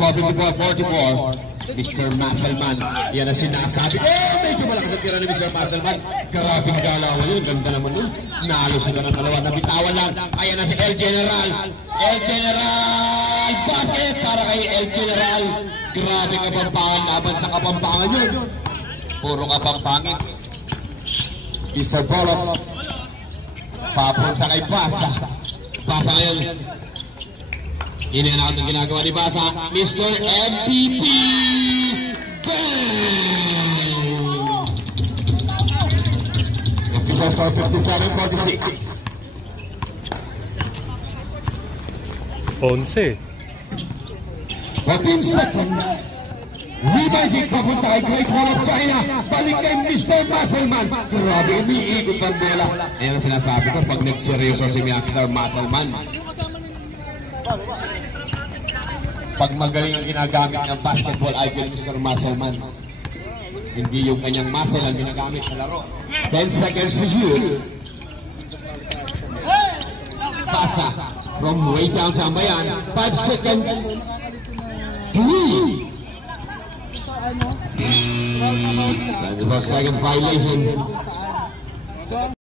44-44. Mr. Muscleman. Yan ang sinasabi. Oh, medyo malakas ang tira ni Mr. Muscleman. Grabing galawan yun. Ganda naman yun. Nalos na ng dalawa. Nabitawan lang. Ayan na si El General. El General! Basket para kay El General. Grabe Kapampangan. Laban sa Kapampangan yun. Puro Kapampangin. Mr. Bolos. Papunta kay Basa. Basa ngayon. Ini na ang ginagawa ni Basa. Mr. MVP! Bang! Official score 57-46. 11. 14 seconds. Rebounding papunta kay Great Wall of China. Balik kay Mr. Muscleman. Grabe, umiikot ang bola. Ayan ang sinasabi ko pag nagseryoso si Mr. Muscleman. Pag magaling ang ginagamit ng basketball icon Mr. Muscleman. Hindi yung kanyang muscle ang ginagamit sa laro. 10 seconds to shoot. Pasa from way down sa Ambayan. 5 seconds. 3. 24 second violation.